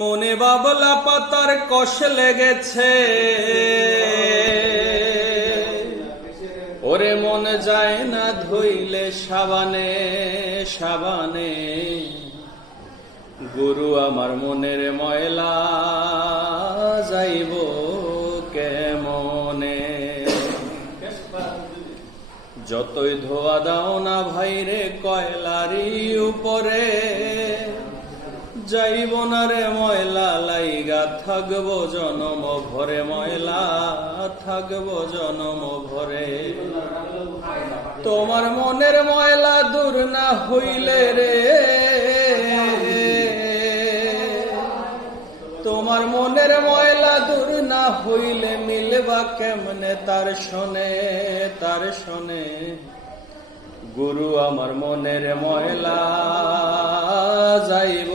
মনে বাবলা পাতার কষ লেগেছে, ওরে মন যায় না ধুইলে সাবানে সাবানে। গুরু আমার মনের ময়লা যাইব কেমনে। যতই ধোয়া দাও না ভাইরে কয়লারি উপরে, যাইব না রে ময়লা লাইগা থাকব জনম ভরে, ময়লা থাকব জনম ভরে। তোমার মনের ময়লা দূর না হইলে রে, তোমার মনের ময়লা দূর না হইলে মিলবা কেমনে তার শোনে তার শোনে। গুরু আমার মনের ময়লা যাইব